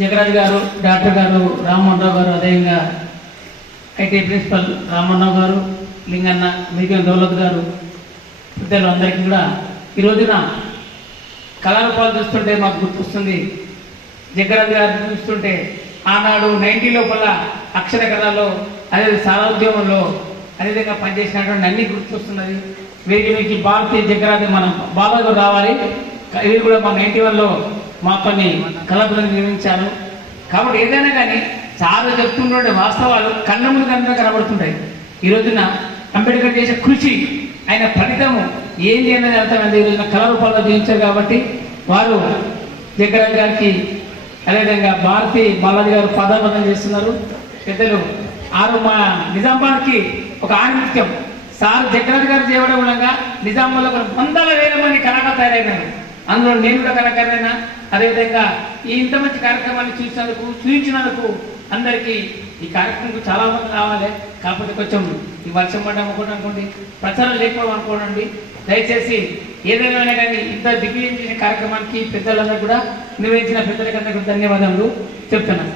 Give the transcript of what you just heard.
జగరాజ్ గారు, డాక్టర్ గారు, రామ్మోహన్ రావు గారు, అదేవిధంగా ఐటీ ప్రిన్సిపల్ రామ్మోహన్ గారు, లింగన్న, మిగిలిన దౌలత్ గారు, పెద్దలు అందరికీ కూడా ఈ రోజున కళారూపాలు చూస్తుంటే మాకు గుర్తొస్తుంది. జగరాజ్ గారిని చూస్తుంటే ఆనాడు 90 లోపల అక్షర కళలో, అదే సారోద్యమంలో అదేవిధంగా పనిచేసినటువంటి అన్ని గుర్తొస్తున్నది. వీరికి భారతీయ జగరాజ్ మనం బాబాగా రావాలి. ఇది కూడా మా 91లో మా కొన్ని కళాబృందం నిర్మించారు. కాబట్టి ఏదైనా కానీ చాలా చెప్తుండే వాస్తవాలు కళ్ళ ముందు కనుక కనబడుతుంటాయి. ఈ రోజున అంబేద్కర్ చేసే కృషి, ఆయన ఫలితము ఏంటి అనేది అర్థమైంది. ఈ రోజున కళారూపాల్లో జీవించారు కాబట్టి వారు జగరాజ్ గారికి, అదేవిధంగా భారతీ బాలాజీ గారు పదాబంధం చేస్తున్నారు. పెద్దలు మా నిజామాబాద్కి ఒక ఆణిముత్యం సార్ జగరాజ్ గారు చేయడం మూలంగా నిజామాబాద్లో 100,000 మంది కళాకారులు తయారైనారు. అందులో నేను కూడా కళాకారులైనా. అదేవిధంగా ఈ ఇంత మంచి కార్యక్రమాన్ని చూపించినందుకు అందరికీ ఈ కార్యక్రమం చాలా మంది రావాలి. కాకపోతే కొంచెం ఈ వర్షం పడ్డం అనుకోండి, ప్రచారం లేకపోవడం అనుకోండి. దయచేసి ఏదైనా కానీ ఇంత దిగ్విజయం చేసిన కార్యక్రమానికి పెద్దలందరూ కూడా నిర్వహించిన పెద్దలకందరూ ధన్యవాదాలు చెప్తున్నాను.